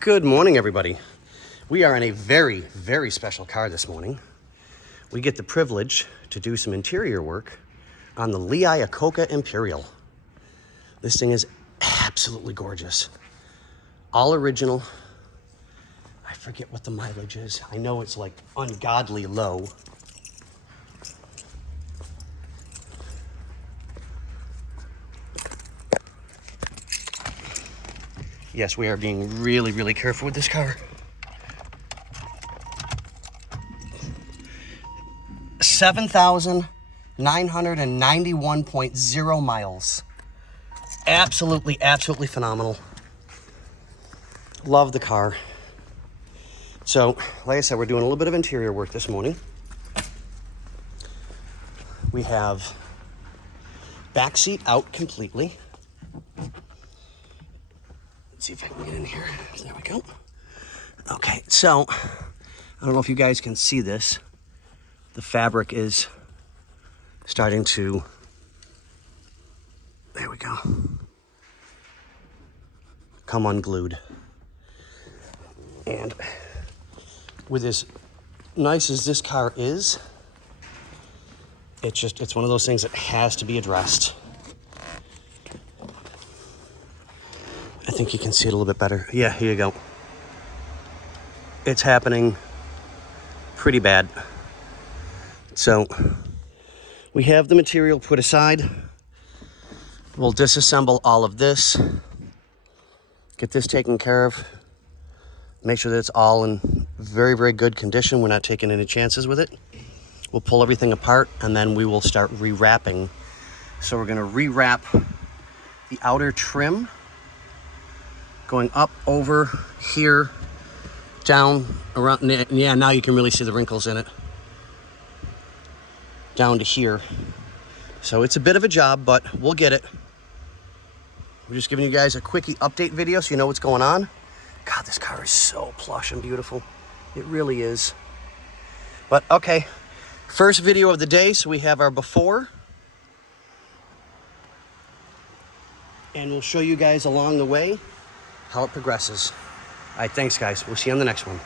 Good morning, everybody. We are in a very, very special car this morning. We get the privilege to do some interior work on the Chrysler Imperial. This thing is absolutely gorgeous. All original. I forget what the mileage is. I know it's like ungodly low. Yes, we are being really, really careful with this car. 7,991.0 miles. Absolutely, absolutely phenomenal. Love the car. So, like I said, we're doing a little bit of interior work this morning. We have back seat out completely. Let's see if I can get in here. There we go. Okay, so I don't know if you guys can see this. The fabric is starting to, there we go, come unglued. And with as nice as this car is, it's one of those things that has to be addressed. I think you can see it a little bit better. Yeah, here you go. It's happening pretty bad. So we have the material put aside. We'll disassemble all of this, get this taken care of, make sure that it's all in very, very good condition. We're not taking any chances with it. We'll pull everything apart and then we will start rewrapping. So we're gonna rewrap the outer trim, going up over here, down around, yeah, now you can really see the wrinkles in it. Down to here. So it's a bit of a job, but we'll get it. We're just giving you guys a quickie update video so you know what's going on. God, this car is so plush and beautiful. It really is. But okay, first video of the day. So we have our before. And we'll show you guys along the way how it progresses. All right, thanks guys. We'll see you on the next one.